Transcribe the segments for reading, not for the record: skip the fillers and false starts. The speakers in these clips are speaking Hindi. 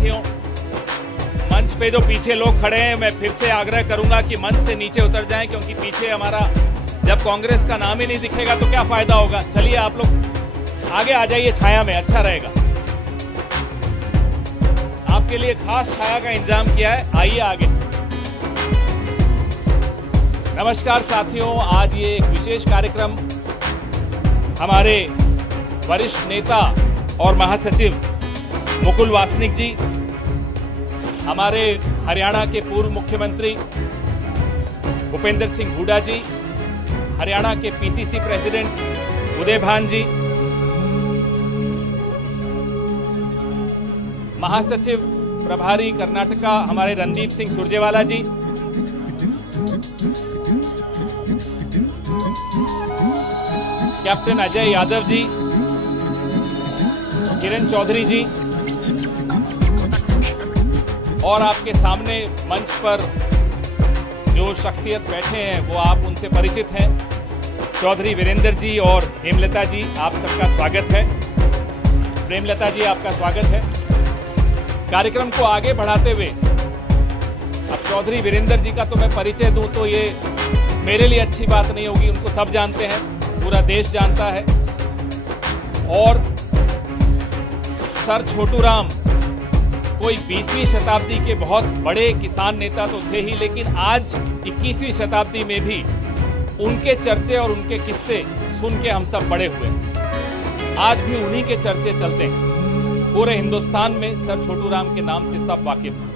साथियों, मंच पे जो पीछे लोग खड़े हैं, मैं फिर से आग्रह करूंगा कि मंच से नीचे उतर जाएं, क्योंकि पीछे हमारा जब कांग्रेस का नाम ही नहीं दिखेगा तो क्या फायदा होगा। चलिए आप लोग आगे आ जाइए, छाया में अच्छा रहेगा। आपके लिए खास छाया का इंतजाम किया है, आइए आगे। नमस्कार साथियों, आज ये एक विशेष कार्यक्रम हमारे वरिष्ठ नेता और महासचिव मुकुल वासनिक जी, हमारे हरियाणा के पूर्व मुख्यमंत्री भूपेंद्र सिंह हुड्डा जी, हरियाणा के पीसीसी प्रेसिडेंट उदय भान जी, महासचिव प्रभारी कर्नाटका हमारे रणदीप सिंह सुरजेवाला जी, कैप्टन अजय यादव जी, किरण चौधरी जी, और आपके सामने मंच पर जो शख्सियत बैठे हैं वो आप उनसे परिचित हैं। चौधरी वीरेंद्र जी और हेमलता जी, आप सबका स्वागत है। प्रेमलता जी, आपका स्वागत है। कार्यक्रम को आगे बढ़ाते हुए अब चौधरी वीरेंद्र जी का तो मैं परिचय दूं तो ये मेरे लिए अच्छी बात नहीं होगी, उनको सब जानते हैं, पूरा देश जानता है। और सर छोटू राम कोई 20वीं शताब्दी के बहुत बड़े किसान नेता तो थे ही, लेकिन आज 21वीं शताब्दी में भी उनके चर्चे और उनके किस्से सुन के हम सब बड़े हुए। आज भी उन्हीं के चर्चे चलते हैं। पूरे हिंदुस्तान में सर छोटू राम के नाम से सब वाकिफ हैं।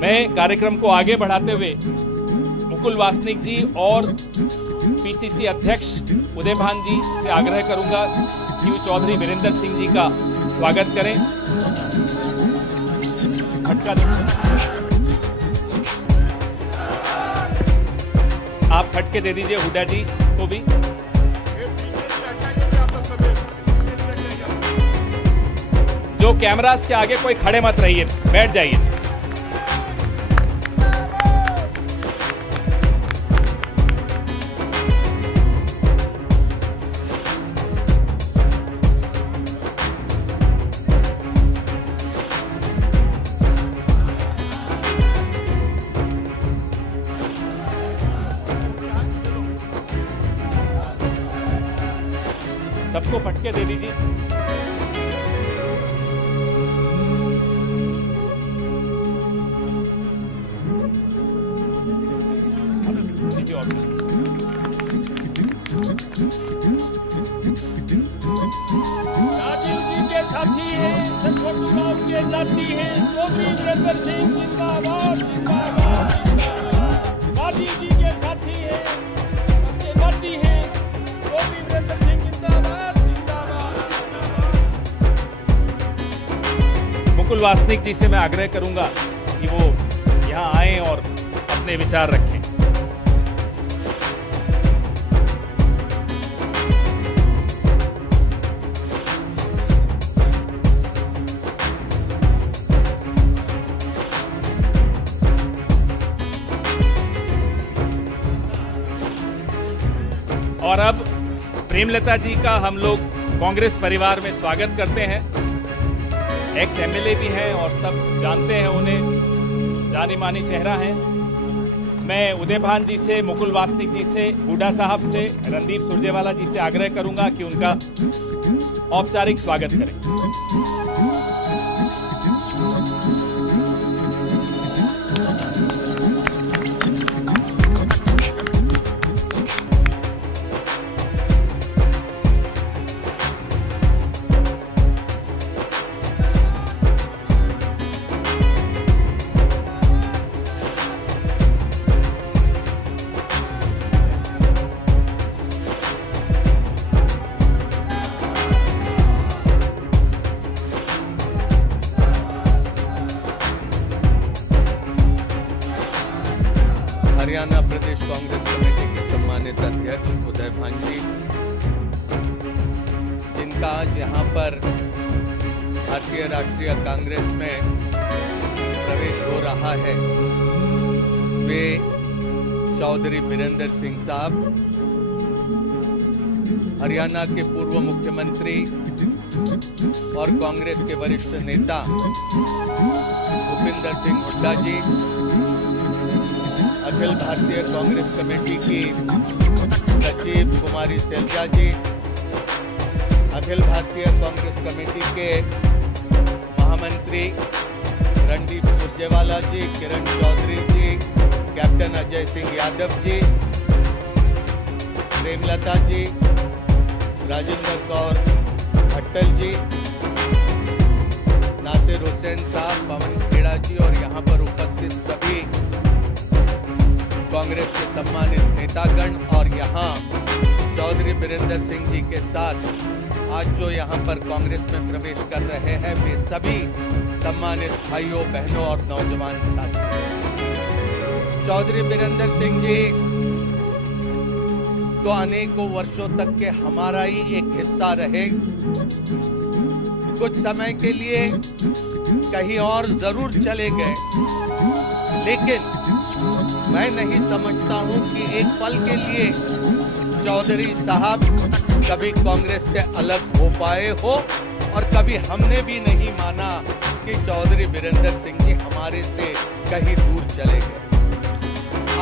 मैं कार्यक्रम को आगे बढ़ाते हुए मुकुल वासनिक जी और पीसीसी अध्यक्ष उदय भान जी से आग्रह करूंगा कि वो चौधरी वीरेंद्र सिंह जी का स्वागत करें। फटका आप फटके दे दीजिए हुड्डा जी को भी। जो कैमरास के आगे कोई खड़े मत रहिए, बैठ जाइए। सबको फटके दे दीजिए। राजीव जी के साथी हैं, छोटू राम के नाती हैं, चौधरी वीरेंद्र सिंह जिंदाबाद जिंदाबाद। राजीव जी के साथी हैं, उनके नाती हैं, चौधरी वीरेंद्र सिंह जिंदाबाद जिंदाबाद। मुकुल वासनिक जी से मैं आग्रह करूंगा कि वो यहाँ आएं और अपने विचार रखें। और अब प्रेमलता जी का हम लोग कांग्रेस परिवार में स्वागत करते हैं। एक्स एमएलए भी हैं और सब जानते हैं उन्हें, जानी मानी चेहरा है। मैं उदय भान जी से, मुकुल वासनिक जी से, हुड्डा साहब से, रणदीप सुरजेवाला जी से आग्रह करूंगा कि उनका औपचारिक स्वागत करें। हरियाणा प्रदेश कांग्रेस कमेटी के सम्मानित अध्यक्ष उदय भान जी, जिनका आज यहाँ पर भारतीय राष्ट्रीय कांग्रेस में प्रवेश हो रहा है, वे चौधरी वीरेंद्र सिंह साहब, हरियाणा के पूर्व मुख्यमंत्री और कांग्रेस के वरिष्ठ नेता भूपिंदर सिंह हुड्डा जी, अखिल भारतीय कांग्रेस कमेटी की सचिव कुमारी सैलजा जी, अखिल भारतीय कांग्रेस कमेटी के महामंत्री रणदीप सुरजेवाला जी, किरण चौधरी जी, कैप्टन अजय सिंह यादव जी, प्रेमलता जी, राजेंद्र कौर भट्टल जी, नासिर हुसैन साहब, पवन खेड़ा जी और यहाँ पर उपस्थित सभी कांग्रेस के सम्मानित नेतागण और यहाँ चौधरी वीरेंद्र सिंह जी के साथ आज जो यहाँ पर कांग्रेस में प्रवेश कर रहे हैं वे सभी सम्मानित भाइयों बहनों और नौजवान साथी। चौधरी वीरेंद्र सिंह जी तो अनेकों वर्षों तक के हमारा ही एक हिस्सा रहे। कुछ समय के लिए कहीं और जरूर चले गए, लेकिन मैं नहीं समझता हूं कि एक पल के लिए चौधरी साहब कभी कांग्रेस से अलग हो पाए हो, और कभी हमने भी नहीं माना कि चौधरी वीरेंद्र सिंह जी हमारे से कहीं दूर चले गए।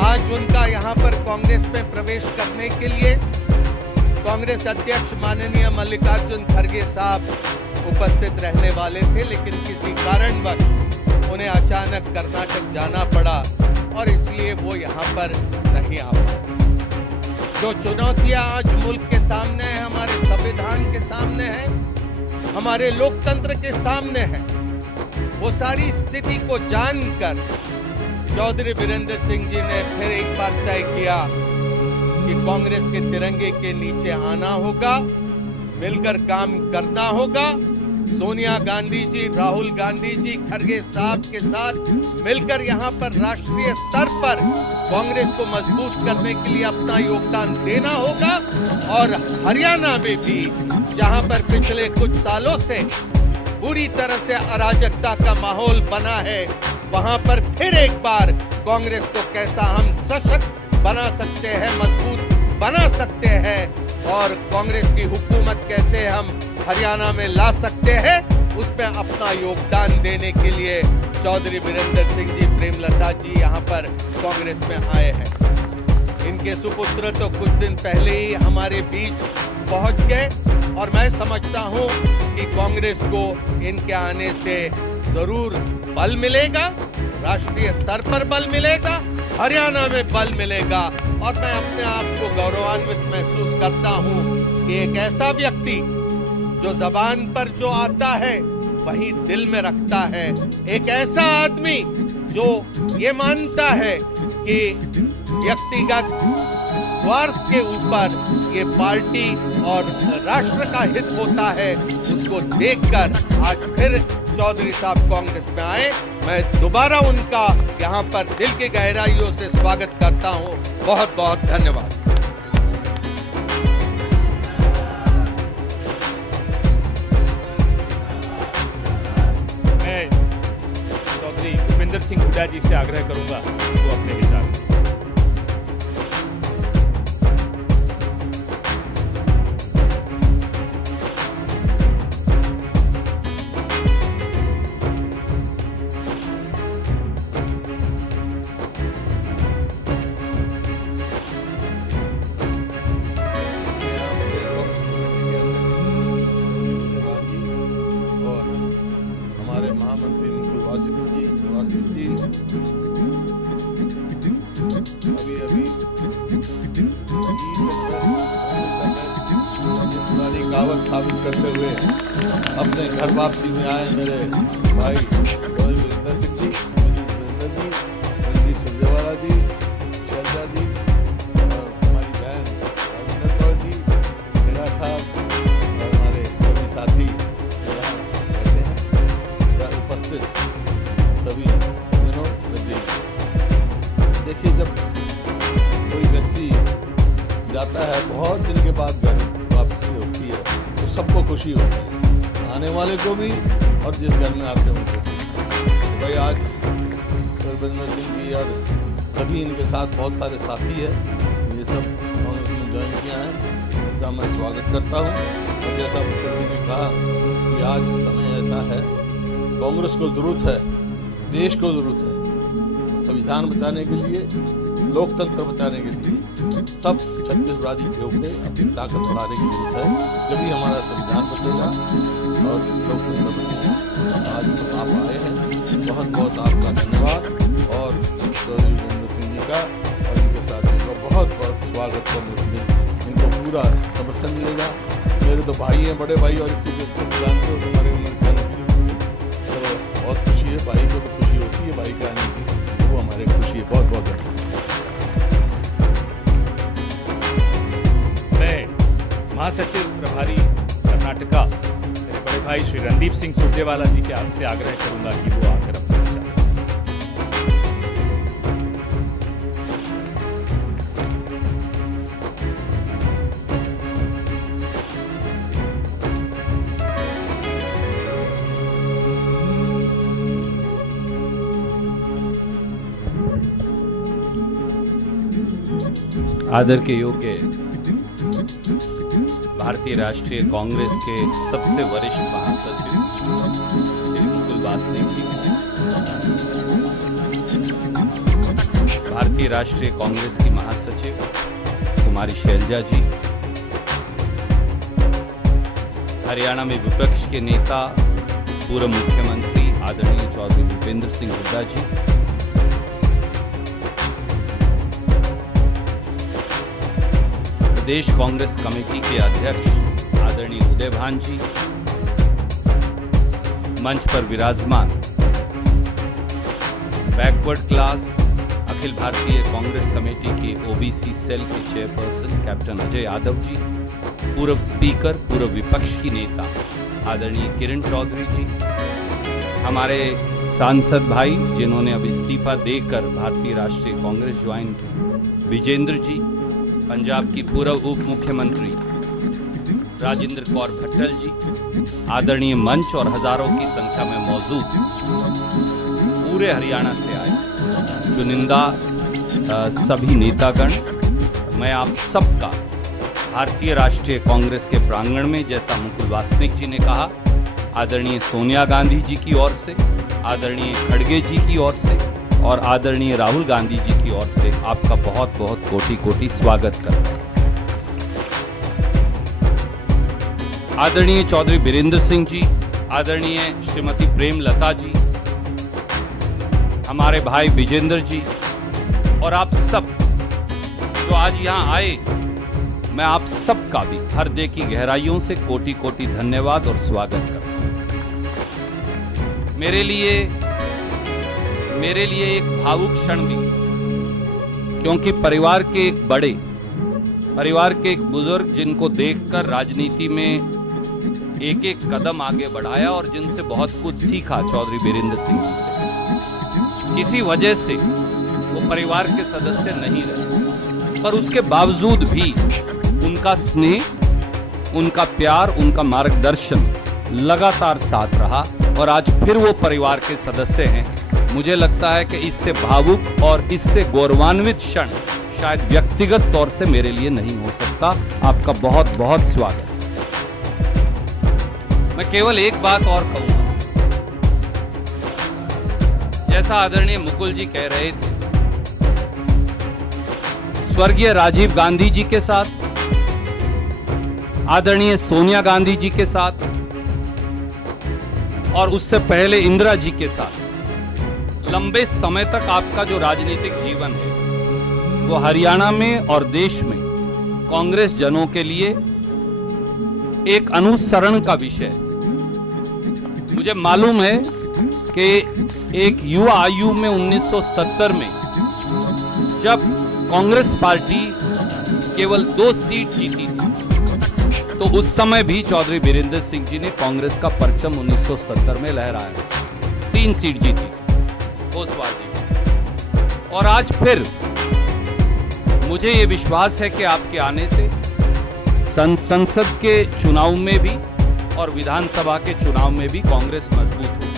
आज उनका यहाँ पर कांग्रेस में प्रवेश करने के लिए कांग्रेस अध्यक्ष माननीय मल्लिकार्जुन खड़गे साहब उपस्थित रहने वाले थे, लेकिन किसी कारणवश उन्हें अचानक कर्नाटक जाना पड़ा और इसलिए वो यहाँ पर नहीं आ पाए। जो चुनौतियां आज मुल्क के सामने हैं, हमारे संविधान के सामने हैं, हमारे लोकतंत्र के सामने हैं, वो सारी स्थिति को जानकर चौधरी वीरेंद्र सिंह जी ने फिर एक बार तय किया कि कांग्रेस के तिरंगे के नीचे आना होगा, मिलकर काम करना होगा। सोनिया गांधी जी, राहुल गांधी जी, खड़गे साहब के साथ मिलकर यहाँ पर राष्ट्रीय स्तर पर कांग्रेस को मजबूत करने के लिए अपना योगदान देना होगा। और हरियाणा में भी जहाँ पर पिछले कुछ सालों से पूरी तरह से अराजकता का माहौल बना है, वहाँ पर फिर एक बार कांग्रेस को कैसा हम सशक्त बना सकते हैं, मजबूत बना सकते हैं, और कांग्रेस की हुकूमत कैसे हम हरियाणा में ला सकते हैं, उसमें अपना योगदान देने के लिए चौधरी वीरेंद्र सिंह जी, प्रेमलता जी यहाँ पर कांग्रेस में आए हैं। इनके सुपुत्र तो कुछ दिन पहले ही हमारे बीच पहुंच गए, और मैं समझता हूं कि कांग्रेस को इनके आने से जरूर बल मिलेगा, राष्ट्रीय स्तर पर बल मिलेगा, हरियाणा में बल मिलेगा। और मैं अपने आप को गौरवान्वित महसूस करता हूं कि एक ऐसा व्यक्ति जो जबान पर जो आता है वही दिल में रखता है, एक ऐसा आदमी जो ये मानता है कि व्यक्तिगत स्वार्थ के ऊपर ये पार्टी और राष्ट्र का हित होता है, उसको देखकर आज फिर चौधरी साहब कांग्रेस में आए। मैं दोबारा उनका यहाँ पर दिल की गहराइयों से स्वागत करता हूँ। बहुत बहुत धन्यवाद। मैं चौधरी भूपिंदर सिंह हुड्डा जी से आग्रह करूंगा वो अपने विचार महामंत्री मुकुल वासनिक जी, अभी कावत साबित करते हुए अपने घर वापसी में आए मेरे भाई वीरेंद्र सिंह जी, वीरेंद्र जी, रणदीप सुरजेवाला जी, शैलजा जी और हमारी बहन राजेंद्र कौर जी, खेड़ा साहब और हमारे सभी साथी यहाँ रहते हैं, उपस्थित सभी सज्जनों। देखिए, जब कोई व्यक्ति जाता है बहुत दिन के बाद घर वापसी होती है तो सबको खुशी होती है, आने वाले को भी और जिस घर में आते हैं उनको। तो भाई आज वीरेंद्र सिंह जी और सभी इनके साथ बहुत सारे साथी है, ये सब कांग्रेस में ज्वाइन किया है, उनका मैं स्वागत करता हूँ। और जैसा मुकुल जी ने कहा कहा कि आज समय ऐसा है, कांग्रेस को जरूरत है, देश को जरूरत है, संविधान बचाने के लिए, लोकतंत्र बचाने के लिए सब छत्तीसगढ़ी के अपनी ताकत बढ़ाने की जरूरत है। जब भी हमारा संविधान बचेगा और लोकतंत्र बचेगा। आज आप आए हैं, बहुत बहुत आपका धन्यवाद और चौधरी वीरेंद्र सिंह जी का और इनके साथियों का बहुत बहुत स्वागत कांग्रेस में। इनको पूरा समर्थन मिलेगा। मेरे तो भाई हैं, बड़े भाई, और इसी के सब जानते हो हमारे उम्र के आने की जरूरत है। तो बहुत खुशी है, भाई को तो खुशी होती है भाई के आने की, तो वो हमारे खुशी है। बहुत बहुत धन्यवाद। महासचिव प्रभारी कर्नाटका मेरे बड़े भाई श्री रणदीप सिंह सुरजेवाला जी के आपसे आग्रह करूंगा कि वो आकर अपना विचार। आदर के योग्य भारतीय राष्ट्रीय कांग्रेस के सबसे वरिष्ठ महासचिव श्री मुकुल वासनिक जी, भारतीय राष्ट्रीय कांग्रेस की महासचिव कुमारी शैलजा जी, हरियाणा में विपक्ष के नेता पूर्व मुख्यमंत्री आदरणीय चौधरी भूपेंद्र सिंह हुड्डा जी, प्रदेश कांग्रेस कमेटी के अध्यक्ष आदरणीय उदय भान जी, मंच पर विराजमान backward class Akhil Bharatiya Congress committee के ओबीसी सेल के चेयरपर्सन कैप्टन अजय यादव जी, पूर्व स्पीकर पूर्व विपक्ष की नेता आदरणीय किरण चौधरी जी, हमारे सांसद भाई जिन्होंने अब इस्तीफा देकर भारतीय राष्ट्रीय कांग्रेस ज्वाइन की, विजेंद्र जी, पंजाब की पूर्व उप मुख्यमंत्री राजेंद्र कौर भट्टल जी, आदरणीय मंच और हजारों की संख्या में मौजूद पूरे हरियाणा से आए चुनिंदा सभी नेतागण, मैं आप सबका भारतीय राष्ट्रीय कांग्रेस के प्रांगण में, जैसा मुकुल वासनिक जी ने कहा, आदरणीय सोनिया गांधी जी की ओर से, आदरणीय खड़गे जी की ओर से और आदरणीय राहुल गांधी जी की ओर से आपका बहुत बहुत कोटि कोटि स्वागत करता हूं। आदरणीय चौधरी वीरेंद्र सिंह जी, आदरणीय श्रीमती प्रेमलता जी, हमारे भाई विजेंद्र जी और आप सब जो आज यहाँ आए, मैं आप सबका भी हृदय की गहराइयों से कोटि कोटि धन्यवाद और स्वागत करता हूं। मेरे लिए एक भावुक क्षण भी, क्योंकि परिवार के एक बड़े, परिवार के एक बुजुर्ग जिनको देखकर राजनीति में एक एक कदम आगे बढ़ाया और जिनसे बहुत कुछ सीखा चौधरी वीरेंद्र सिंह जी से, किसी वजह से वो परिवार के सदस्य नहीं रहे, पर उसके बावजूद भी उनका स्नेह, उनका प्यार, उनका मार्गदर्शन लगातार साथ रहा और आज फिर वो परिवार के सदस्य हैं। मुझे लगता है कि इससे भावुक और इससे गौरवान्वित क्षण शायद व्यक्तिगत तौर से मेरे लिए नहीं हो सकता। आपका बहुत बहुत स्वागत। मैं केवल एक बात और कहूंगा, जैसा आदरणीय मुकुल जी कह रहे थे, स्वर्गीय राजीव गांधी जी के साथ, आदरणीय सोनिया गांधी जी के साथ और उससे पहले इंदिरा जी के साथ लंबे समय तक आपका जो राजनीतिक जीवन है वो हरियाणा में और देश में कांग्रेस जनों के लिए एक अनुसरण का विषय है। मुझे मालूम है कि एक युवा आयु में 1977 में जब कांग्रेस पार्टी केवल 2 सीट जीती थी, तो उस समय भी चौधरी वीरेंद्र सिंह जी ने कांग्रेस का परचम 1970 में लहराया, 3 सीट जीती ओसवाल जी। और आज फिर मुझे ये विश्वास है कि आपके आने से संसद के चुनाव में भी और विधानसभा के चुनाव में भी कांग्रेस मजबूत होगी।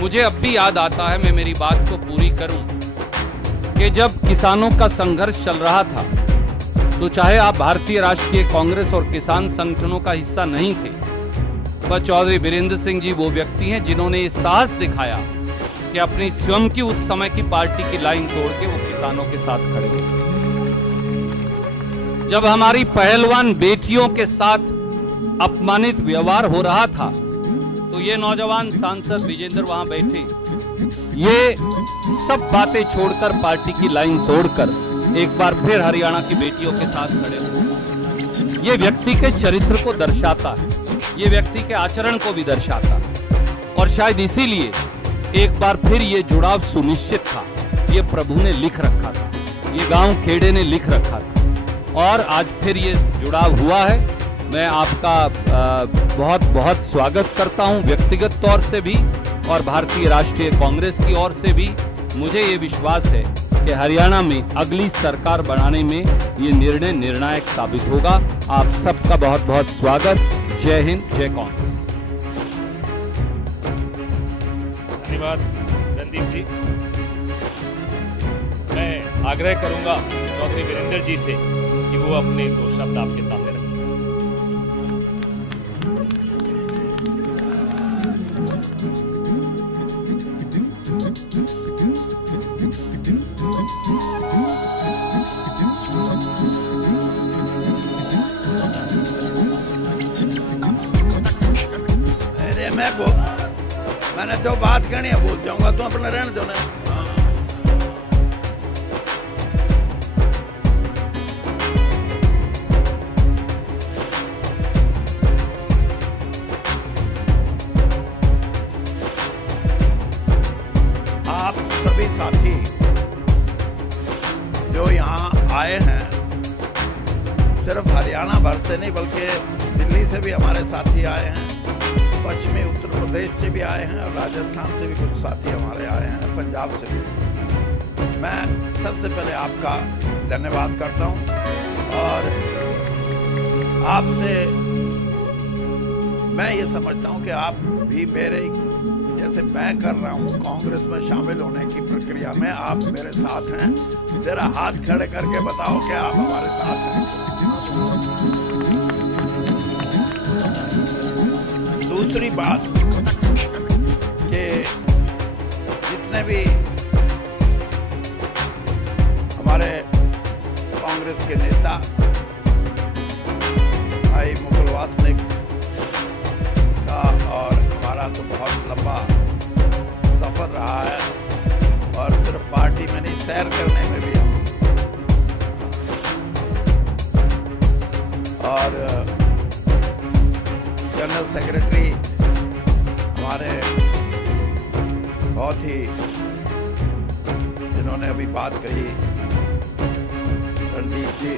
मुझे अब भी याद आता है, मैं मेरी बात को पूरी करूं, कि जब किसानों का संघर्ष चल रहा था तो चाहे आप भारतीय राष्ट्रीय कांग्रेस और किसान संगठनों का हिस्सा नहीं थे, पर चौधरी वीरेंद्र सिंह जी वो व्यक्ति हैं जिन्होंने ये साहस दिखाया कि अपनी स्वयं की उस समय की पार्टी की लाइन तोड़ के वो किसानों के साथ खड़े हुए। जब हमारी पहलवान बेटियों के साथ अपमानित व्यवहार हो रहा था, तो ये नौजवान सांसद विजेंद्र वहां बैठे, ये सब बातें छोड़कर पार्टी की लाइन तोड़कर एक बार फिर हरियाणा की बेटियों के साथ खड़े हुए। ये व्यक्ति के चरित्र को दर्शाता है, ये व्यक्ति के आचरण को भी दर्शाता है, और शायद इसीलिए एक बार फिर ये जुड़ाव सुनिश्चित था। ये प्रभु ने लिख रखा था, ये गांव खेड़े ने लिख रखा था, और आज फिर ये जुड़ाव हुआ है। मैं आपका बहुत बहुत स्वागत करता हूं, व्यक्तिगत तौर से भी और भारतीय राष्ट्रीय कांग्रेस की ओर से भी। मुझे ये विश्वास है कि हरियाणा में अगली सरकार बनाने में ये निर्णय निर्णायक साबित होगा। आप सबका बहुत बहुत स्वागत। जय हिंद, जय कांग्रेस। धन्यवाद रणदीप जी। मैं आग्रह करूंगा चौधरी वीरेंद्र जी से कि वो अपने 2 शब्द आपके सामने रखें। अरे मैंने तो बात करनी है, बोल जाऊंगा तो अपना रहने दो ना। आप सभी साथी जो यहाँ आए हैं, सिर्फ हरियाणा भर से नहीं बल्कि दिल्ली से भी हमारे साथी आए हैं, पश्चिमी उत्तर प्रदेश से भी आए हैं और राजस्थान से भी कुछ साथी हमारे आए हैं, पंजाब से भी। मैं सबसे पहले आपका धन्यवाद करता हूं और आपसे मैं ये समझता हूं कि आप भी मेरे जैसे मैं कर रहा हूं कांग्रेस में शामिल होने की प्रक्रिया में, आप मेरे साथ हैं। जरा हाथ खड़े करके बताओ कि आप हमारे साथ हैं। दूसरी बात कि जितने भी हमारे कांग्रेस के नेता, भाई मुकुल वासनिक का, और हमारा तो बहुत लंबा सफर रहा है, और सिर्फ पार्टी में नहीं, सैर करने में भी हम, और जनरल सेक्रेटरी हमारे बहुत ही, जिन्होंने अभी बात कही, रणदीप जी,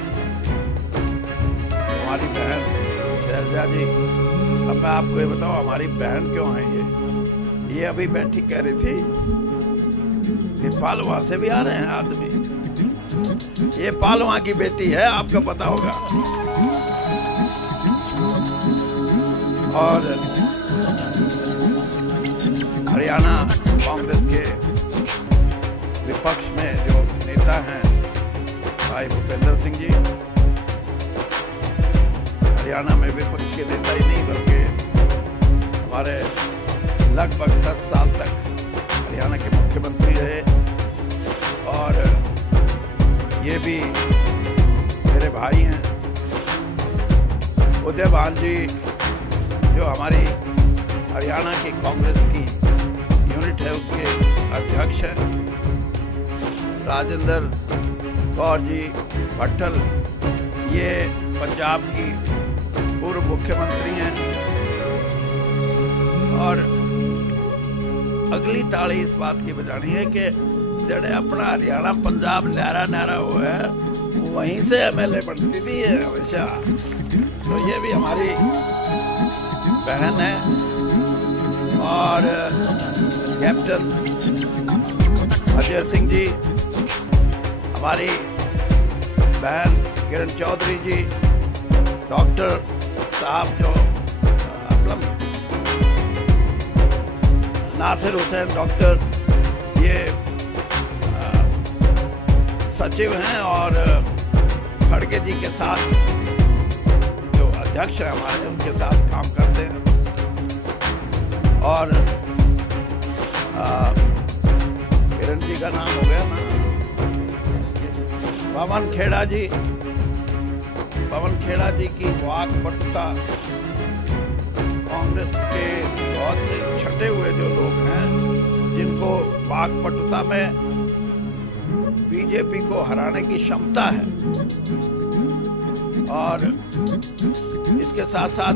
हमारी बहन शैलजा जी। अब मैं आपको ये बताऊं हमारी बहन क्यों है ये अभी बैठी कह रही थी कि पालवा से भी आ रहे हैं आदमी। ये पालवा की बेटी है, आपको पता होगा। और हरियाणा कांग्रेस के विपक्ष में जो नेता हैं भाई भूपेंद्र सिंह जी, हरियाणा में विपक्ष के नेता ही नहीं बल्कि हमारे लगभग 10 साल तक हरियाणा के मुख्यमंत्री रहे, और ये भी मेरे भाई हैं। उदय भान जी जो हमारी हरियाणा की कांग्रेस की यूनिट है उसके अध्यक्ष हैं। राजेंद्र कौर जी भट्टल, ये पंजाब की पूर्व मुख्यमंत्री हैं। और अगली ताड़ी इस बात की बजानी है कि जड़े अपना हरियाणा पंजाब न्यारा हुआ है, वहीं से एमएलए बनती थी ये हमेशा। तो ये भी हमारी बहन है। और कैप्टन अजय सिंह जी, हमारी बहन किरण चौधरी जी, डॉक्टर साहब जो असलम नासिर हुसैन डॉक्टर, ये सचिव हैं, और खड़गे जी के साथ, जो अध्यक्ष है हमारे, उनके साथ काम करते हैं। और किरण जी का नाम हो गया ना, पवन खेड़ा जी की वाक पटुता, कांग्रेस के बहुत से छटे हुए जो लोग हैं जिनको वाक पटुता में बीजेपी को हराने की क्षमता है, और इसके साथ साथ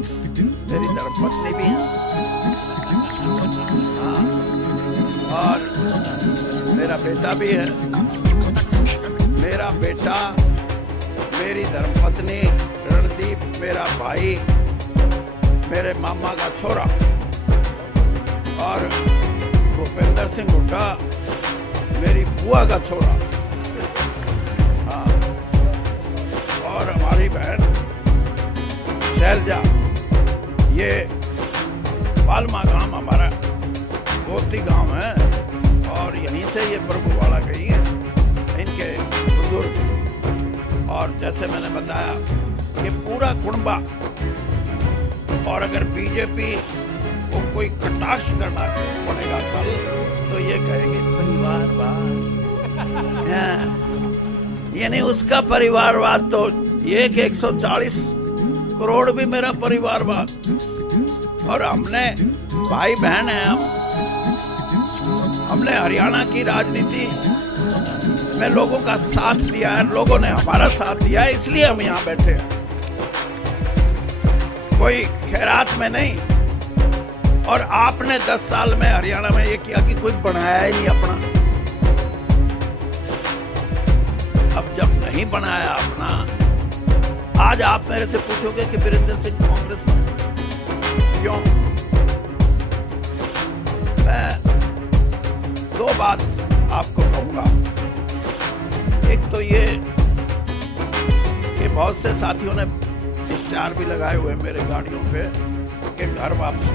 मेरी धर्मपत्नी भी है, हाँ, और मेरा बेटा भी है। मेरा बेटा, मेरी धर्मपत्नी, रणदीप मेरा भाई, मेरे मामा का छोरा, और भूपेंद्र सिंह हुड्डा मेरी बुआ का छोरा, हाँ, और हमारी बहन शैलजा। ये पालमा गांव हमारा गोती गांव है, और यहीं से ये प्रभुवाड़ा गई है, इनके बुजुर्ग। और जैसे मैंने बताया कि पूरा कुनबा, और अगर बीजेपी को कोई कटाक्ष करना पड़ेगा कल, तो ये कहेंगे परिवारवाद। यानी उसका परिवारवाद तो ये कि 140 करोड़ भी मेरा परिवारवाद। और हमने भाई बहन हैं, हमने हरियाणा की राजनीति में लोगों का साथ दिया है, लोगों ने हमारा साथ दिया है, इसलिए हम यहाँ बैठे हैं, कोई खैरात में नहीं। और आपने 10 साल में हरियाणा में ये किया कि कोई बनाया ही नहीं अपना। अब जब नहीं बनाया अपना, आज आप मेरे से पूछोगे कि वीरेंद्र सिंह कांग्रेस में क्यों? मैं 2 बात आपको कहूंगा। एक तो ये कि बहुत से साथियों ने इश्तिहार भी लगाए हुए मेरे गाड़ियों पे कि घर वापसी।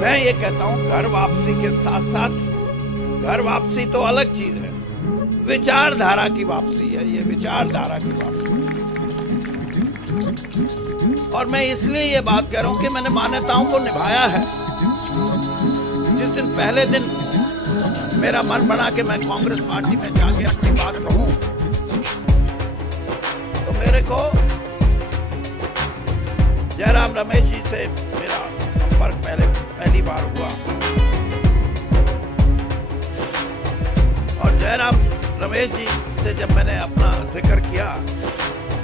मैं ये कहता हूं घर वापसी के साथ साथ, घर वापसी तो अलग चीज है, विचारधारा की वापसी है, ये विचारधारा की वापसी। और मैं इसलिए ये बात कह रहा हूं कि मैंने मान्यताओं को निभाया है। जिस दिन पहले दिन मेरा मन बना कि मैं कांग्रेस पार्टी में जाके अपनी बात कहूं, तो मेरे को जयराम रमेश जी से मेरा संपर्क पहली बार हुआ, और जयराम रमेश जी से जब मैंने अपना जिक्र किया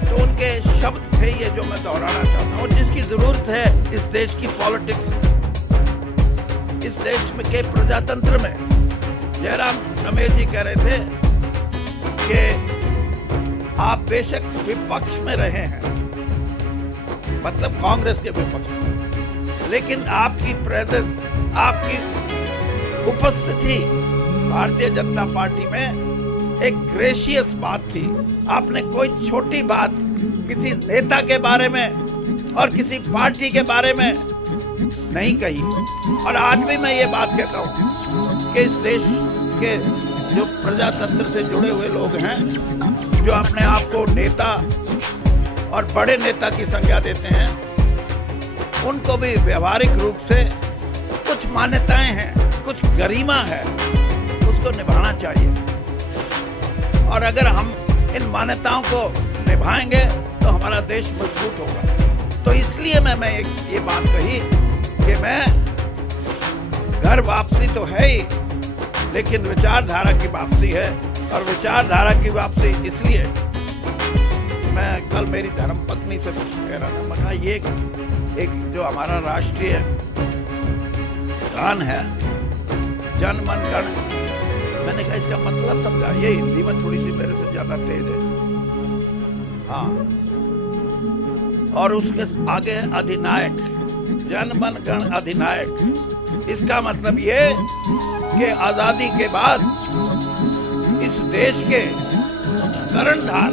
तो उनके शब्द थे ये जो मैं दोहराना चाहता हूँ, और जिसकी जरूरत है इस देश की पॉलिटिक्स, इस देश में के प्रजातंत्र में। जयराम रमेश जी कह रहे थे कि आप बेशक विपक्ष में रहे हैं, मतलब कांग्रेस के विपक्ष में, लेकिन आपकी प्रेजेंस, आपकी उपस्थिति भारतीय जनता पार्टी में एक ग्रेशियस बात थी। आपने कोई छोटी बात किसी नेता के बारे में और किसी पार्टी के बारे में नहीं कही। और आज भी मैं ये बात कहता हूँ कि इस देश के जो प्रजातंत्र से जुड़े हुए लोग हैं, जो अपने आप को नेता और बड़े नेता की संज्ञा देते हैं, उनको भी व्यवहारिक रूप से कुछ मान्यताएं हैं, कुछ गरिमा है, उसको निभाना चाहिए। और अगर हम इन मान्यताओं को निभाएंगे तो हमारा देश मजबूत होगा। तो इसलिए मैं ये बात कही कि मैं घर वापसी तो है ही, लेकिन विचारधारा की वापसी है। और विचारधारा की वापसी इसलिए, मैं कल मेरी धर्मपत्नी से कह रहा था, मैं कहा ये एक जो हमारा राष्ट्रीय गान है, जन मन गण, मैंने कहा इसका मतलब समझा। ये हिंदी में थोड़ी सी मेरे से ज्यादा तेज है, हाँ। और उसके आगे अधिनायक, जन मन गण अधिनायक। इसका मतलब ये कि आजादी के बाद इस देश के कर्णधार,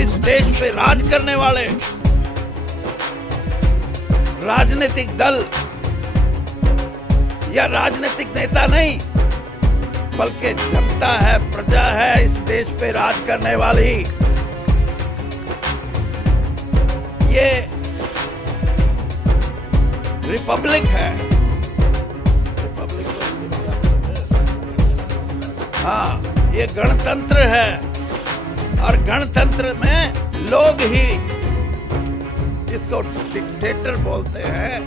इस देश पे राज करने वाले राजनीतिक दल या राजनीतिक नेता नहीं, बल्कि जनता है, प्रजा है इस देश पे राज करने वाली। ये रिपब्लिक है, रिपब्लिक हाँ, ये गणतंत्र है और गणतंत्र में लोग ही जिसको डिक्टेटर बोलते हैं,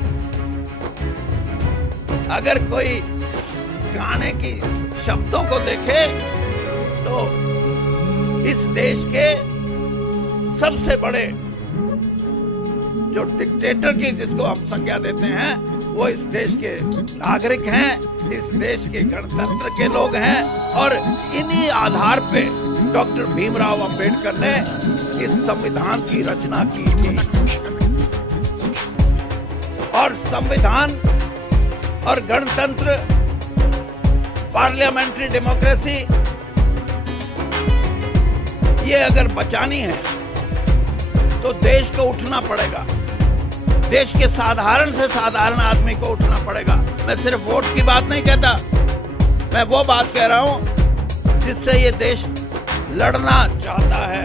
अगर कोई गाने की शब्दों को देखे तो इस देश के सबसे बड़े जो डिक्टेटर की जिसको हम संज्ञा देते हैं वो इस देश के नागरिक हैं, इस देश के गणतंत्र के लोग हैं और इन्हीं आधार पे डॉक्टर भीमराव अंबेडकर ने इस संविधान की रचना की थी। और संविधान और गणतंत्र, पार्लियामेंट्री डेमोक्रेसी, ये अगर बचानी है तो देश को उठना पड़ेगा, देश के साधारण से साधारण आदमी को उठना पड़ेगा। मैं सिर्फ वोट की बात नहीं कहता, मैं वो बात कह रहा हूं जिससे ये देश लड़ना चाहता है,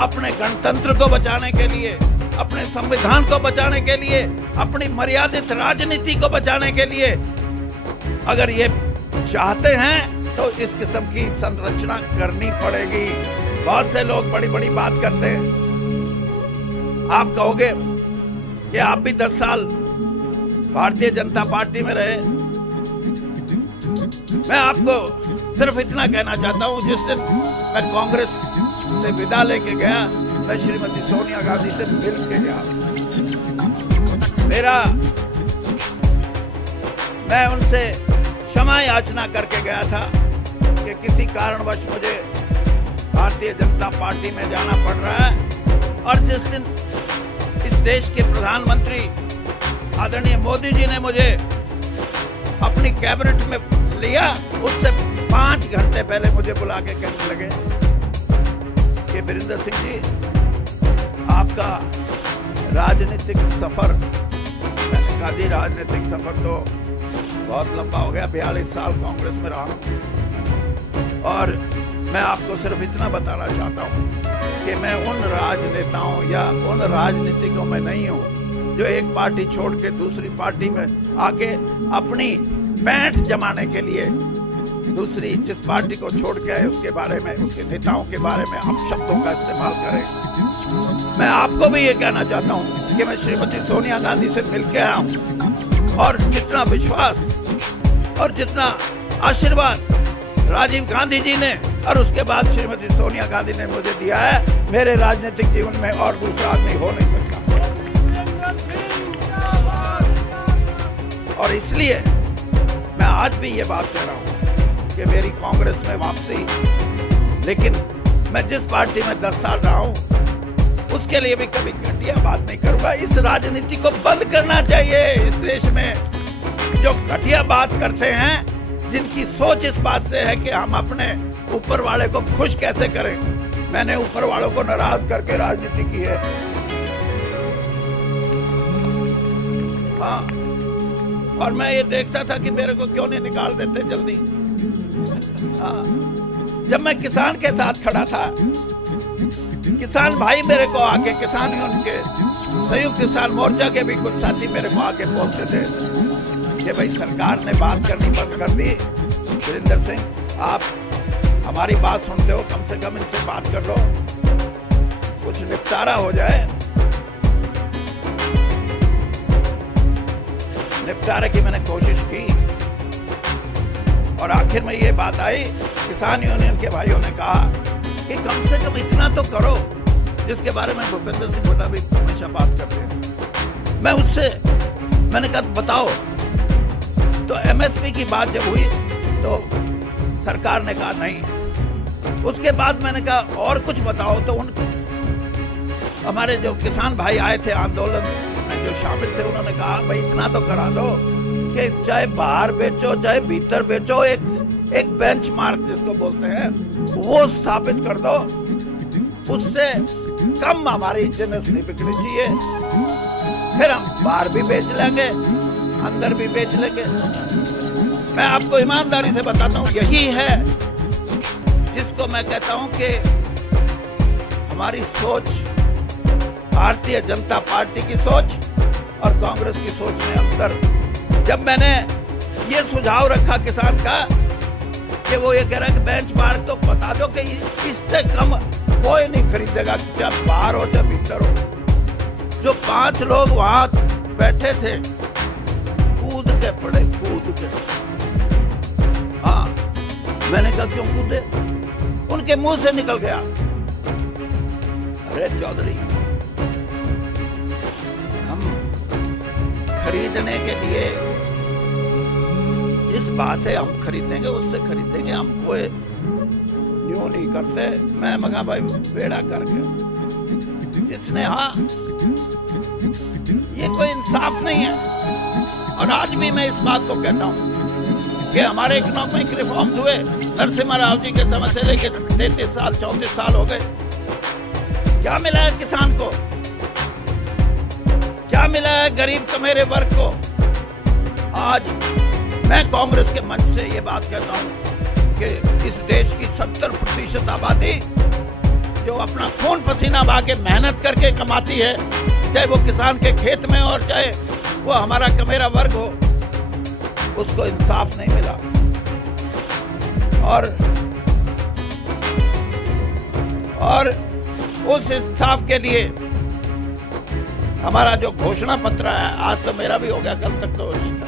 अपने गणतंत्र को बचाने के लिए, अपने संविधान को बचाने के लिए, अपनी मर्यादित राजनीति को बचाने के लिए। अगर ये चाहते हैं तो इस किस्म की संरचना करनी पड़ेगी। बहुत से लोग बड़ी बड़ी बात करते हैं, आप कहोगे कि आप भी 10 साल भारतीय जनता पार्टी में रहे। मैं आपको सिर्फ इतना कहना चाहता हूं, जिस दिन मैं कांग्रेस से विदा लेके गया, मैं श्रीमती सोनिया गांधी से मिल के गया। मैं उनसे क्षमा याचना करके गया था कि किसी कारणवश मुझे भारतीय जनता पार्टी में जाना पड़ रहा है। और जिस दिन इस देश के प्रधानमंत्री आदरणीय मोदी जी ने मुझे अपनी कैबिनेट में लिया, उससे 5 घंटे पहले मुझे बुला के कहने लगे कि वीरेंद्र सिंह जी, आपका राजनीतिक सफर, मैंने कहा जी राजनीतिक सफर तो बहुत लंबा हो गया, 42 साल कांग्रेस में रहा हूं और मैं आपको सिर्फ इतना बताना चाहता हूं कि मैं उन राजनेताओं या उन राजनीतिकों में नहीं हूं जो एक पार्टी छोड़ के दूसरी पार्टी में आके अपनी पैंठ जमाने के लिए दूसरी जिस पार्टी को छोड़ के आए उसके बारे में, उसके नेताओं के बारे में अपशब्दों का इस्तेमाल करें। मैं आपको भी ये कहना चाहता हूं कि मैं श्रीमती सोनिया गांधी से मिल के आया हूं और जितना विश्वास और जितना आशीर्वाद राजीव गांधी जी ने और उसके बाद श्रीमती सोनिया गांधी ने मुझे दिया है, मेरे राजनीतिक जीवन में और दूसरा आदमी हो नहीं सकता। और इसलिए मैं आज भी ये बात कह रहा हूं कि मेरी कांग्रेस में वापसी, लेकिन मैं जिस पार्टी में 10 साल रहा हूं उसके लिए भी कभी घटिया बात नहीं करूंगा। इस राजनीति को बंद करना चाहिए। इस देश में जो घटिया बात करते हैं, जिनकी सोच इस बात से है कि हम अपने ऊपर वाले को खुश कैसे करें, मैंने ऊपर वालों को नाराज करके राजनीति की है। हाँ, और मैं ये देखता था कि मेरे को क्यों नहीं निकाल देते जल्दी। हाँ, जब मैं किसान के साथ खड़ा था, किसान भाई मेरे को आके, किसान यूनियन के संयुक्त किसान मोर्चा के भी कुछ साथी मेरे को आके बोलते थे कि भाई सरकार ने बात करनी बंद कर दी, वीरेंद्र सिंह आप हमारी बात सुनते हो, कम से कम इनसे बात कर लो, कुछ निपटारा हो जाए। निपटारे की मैंने कोशिश की और आखिर में ये बात आई, किसान यूनियन के भाइयों ने कहा कि कम से कम इतना तो करो, जिसके बारे में भूपेंद्र सिंह हुड्डा भी हमेशा बात करते हैं। मैं उससे मैंने कहा बताओ, तो एमएसपी की बात जब हुई तो सरकार ने कहा नहीं। उसके बाद मैंने कहा और कुछ बताओ, तो उन हमारे जो किसान भाई आए थे आंदोलन में जो शामिल थे, उन्होंने कहा भाई इतना तो करा दो कि चाहे बाहर बेचो चाहे भीतर बेचो, एक बेंचमार्क जिसको बोलते हैं वो स्थापित कर दो, उससे कम हमारी जिन्स नहीं बिकनी चाहिए, फिर हम बाहर भी बेच लेंगे अंदर भी बेच लेंगे। मैं आपको ईमानदारी से बताता हूं, यही है जिसको मैं कहता हूं कि हमारी सोच, भारतीय जनता पार्टी की सोच और कांग्रेस की सोच में अंतर। जब मैंने ये सुझाव रखा किसान का कि वो ये कह रहा है कि बेंचमार्क तो बता दो कि इससे कम कोई नहीं खरीदेगा, चाहे बाहर हो चाहे भीतर हो। जो 5 लोग वहां बैठे थे कूद के पड़े, कूद के। हाँ, मैंने कहा क्यों कूदे? उनके मुंह से निकल गया, अरे चौधरी, हम खरीदने के लिए जिस बात से हम खरीदेंगे उससे खरीदेंगे, हम कोई न्यू नहीं करते। मैं मगा भाई बेड़ा करके जिसने, हाँ, ये कोई इंसाफ नहीं है। और आज भी मैं इस बात को कहता हूं कि हमारे इकोनॉमिक रिफॉर्म हुए नरसिम्हा राव जी के समय से लेकर 33 साल 34 साल हो गए। क्या मिला है किसान को? क्या मिला है गरीब कमेरे वर्ग को? आज मैं कांग्रेस के मंच से ये बात कहता हूं कि इस देश की 70% आबादी जो अपना खून पसीना बहा के मेहनत करके कमाती है, चाहे वो किसान के खेत में और चाहे वो हमारा कमेरा वर्ग हो, उसको इंसाफ नहीं मिला। और उस इंसाफ के लिए हमारा जो घोषणा पत्र है, आज तो मेरा भी हो गया, कल तक तो नहीं था,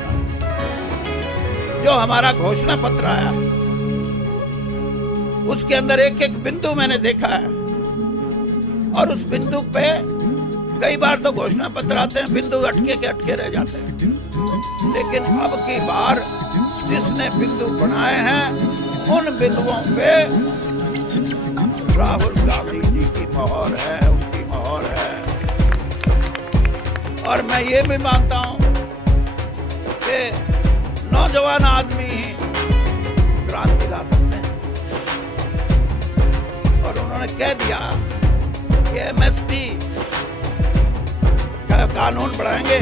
जो हमारा घोषणा पत्र आया उसके अंदर एक एक बिंदु मैंने देखा है। और उस बिंदु पे कई बार तो घोषणा पत्र आते हैं, बिंदु अटके के अटके रह जाते हैं, लेकिन अब की बार जिसने बिंदु बनाए हैं उन बिंदुओं पे राहुल गांधी जी की मोहर है, उनकी मोहर है। और मैं ये भी मानता हूं कि नौजवान आदमी ही क्रांति ला सकते हैं। और उन्होंने कह दिया कि एमएसपी का कानून बढ़ाएंगे।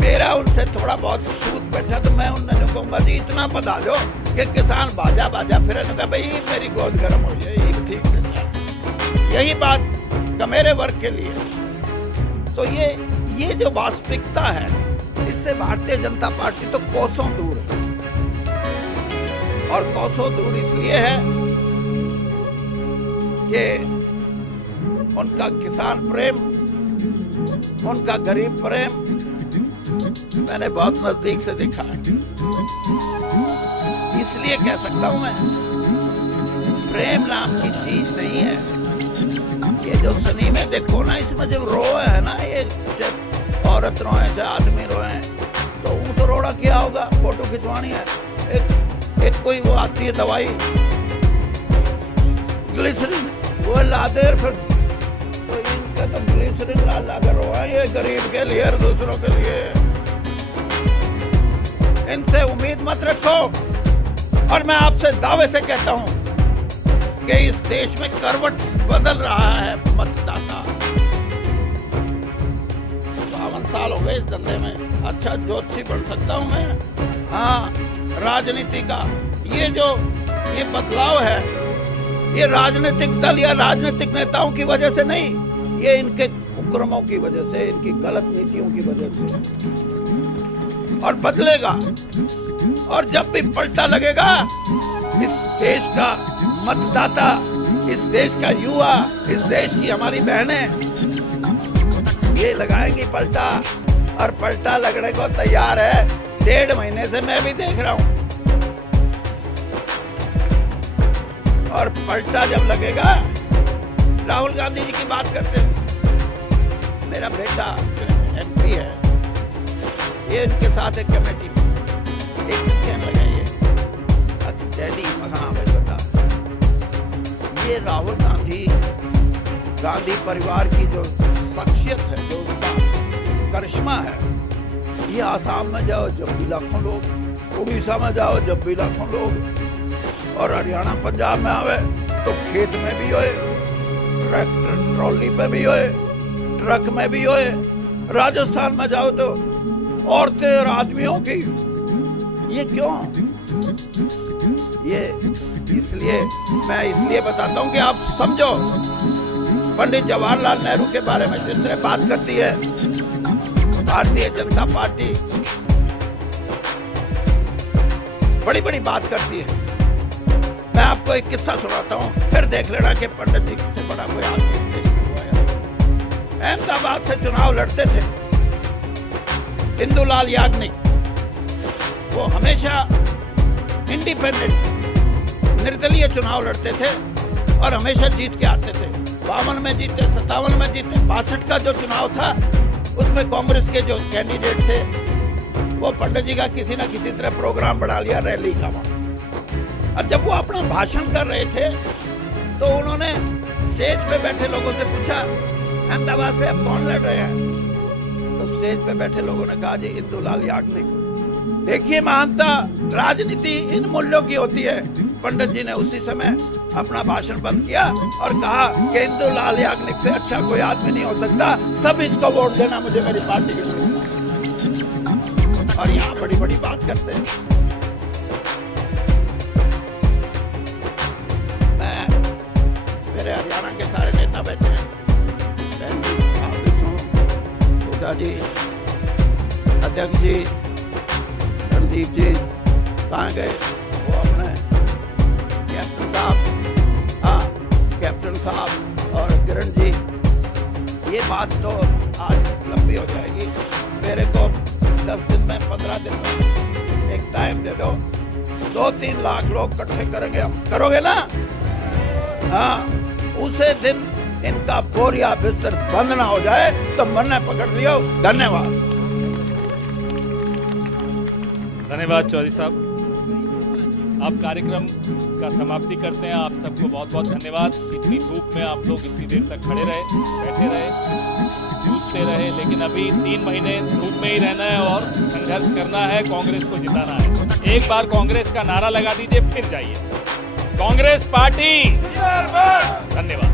मेरा उनसे थोड़ा बहुत सूद बैठा तो मैं उन्होंने कहूंगा जी इतना बता दो कि किसान बाजा बाजा फिर कहा भाई मेरी गोद गर्म हो जाए, ये ठीक है। यही बात कमेरे वर्ग के लिए। तो ये जो वास्तविकता है, इससे भारतीय जनता पार्टी तो कोसों दूर है। और कोसों दूर इसलिए है कि उनका किसान प्रेम, उनका गरीब प्रेम मैंने बहुत नजदीक से देखा है। इसलिए कह सकता हूं मैं, प्रेम नाम की चीज नहीं है। ये जो सनी में देखो ना, इसमें जब रोए है ना, ये औरत रोए चाहे आदमी रोए, तो वो तो रोड़ा क्या होगा, फोटो खिंचवानी है, एक कोई वो आती है दवाई ग्लिसरीन, वो ला दे, फिर तो इनका तो ग्लिसरीन ला कर रोए, ये गरीब के लिए और दूसरों के लिए। इनसे उम्मीद मत रखो। और मैं आपसे दावे से कहता हूं कि इस देश में करवट बदल रहा है मतदाता। 52 साल हो गए इस धंधे में, अच्छा ज्योतिषी बन सकता हूं मैं। हाँ, राजनीति का ये बदलाव है, ये राजनीतिक दल या राजनीतिक नेताओं की वजह से नहीं, ये इनके कुकर्मों की वजह से, इनकी गलत नीतियों की वजह से। और बदलेगा। और जब भी पलटा लगेगा, इस देश का मतदाता, इस देश का युवा, इस देश की हमारी बहनें ये लगाएंगी पलटा। और पलटा लगने को तैयार है। 1.5 महीने से मैं भी देख रहा हूं। और पलटा जब लगेगा, राहुल गांधी जी की बात करते हैं, मेरा बेटा एमपी है, ये इनके साथ एक कमेटी में एक कहने लगा, ये डैडी, हाँ भाई बता, ये राहुल गांधी परिवार की जो शख्सियत है, जो उसका करिश्मा है, ये आसाम में जाओ जब भी लाखों लोग, उड़ीसा में जाओ जब भी लाखों लोग, और हरियाणा पंजाब में आवे तो खेत में भी होए, ट्रैक्टर ट्रॉली पे भी होए, ट्रक में भी होए। राजस्थान में जाओ तो औरतें और आदमियों की, ये क्यों? ये मैं इसलिए बताता हूँ कि आप समझो, पंडित जवाहरलाल नेहरू के बारे में जिस तरह बात करती है भारतीय जनता पार्टी, बड़ी बड़ी बात करती है। मैं आपको एक किस्सा सुनाता हूँ, फिर देख लेना कि पंडित जी से बड़ा कोई आदमी देश में हुआ है। अहमदाबाद से चुनाव लड़ते थे इंदुलाल याग्निक। वो हमेशा इंडिपेंडेंट निर्दलीय चुनाव लड़ते थे और हमेशा जीत के आते थे। 52 में जीते, 57 में जीते। 62 का जो चुनाव था उसमें कांग्रेस के जो कैंडिडेट थे वो पंडित जी का किसी ना किसी तरह प्रोग्राम बना लिया रैली का वहां। और जब वो अपना भाषण कर रहे थे तो उन्होंने स्टेज पे बैठे लोगों से पूछा, अहमदाबाद से अब कौन लड़ रहे हैं? तो स्टेज पे बैठे लोगों ने कहा, जी इंदुलाल याग्निक। देखिए महानता, राजनीति इन मूल्यों की होती है। पंडित जी ने उसी समय अपना भाषण बंद किया और कहा कि इंदुलाल याग्निक से अच्छा कोई आदमी नहीं हो सकता, सब इसको वोट देना, मुझे मेरी पार्टी की। और यहाँ बड़ी बड़ी बात करते हैं। मेरे हरियाणा के सारे नेता बैठे हैं, जी अध्यक्ष जी, रणदीप जी कहाँ गए? वो अपने कैप्टन साहब, हाँ कैप्टन साहब और किरण जी। ये बात तो आज लंबी हो जाएगी। मेरे को 10 दिन में, 15 दिन में एक टाइम दे दो। 2-3 लाख लोग इकट्ठे करेंगे हम, करोगे ना? हाँ, उसे दिन इनका बोरिया बिस्तर बंद ना हो जाए तो मरने पकड़ लियो। धन्यवाद। धन्यवाद चौधरी साहब। आप कार्यक्रम का समाप्ति करते हैं। आप सबको बहुत बहुत धन्यवाद। इतनी धूप में आप लोग इतनी देर तक खड़े रहे, बैठे रहे, जूझते रहे, लेकिन अभी 3 महीने धूप में ही रहना है और संघर्ष करना है, कांग्रेस को जिताना है। एक बार कांग्रेस का नारा लगा दीजिए, फिर जाइए। कांग्रेस पार्टी धन्यवाद।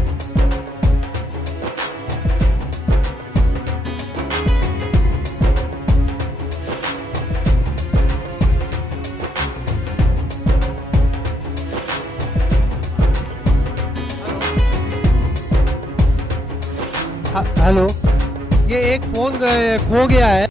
हेलो, ये एक फोन खो गया है।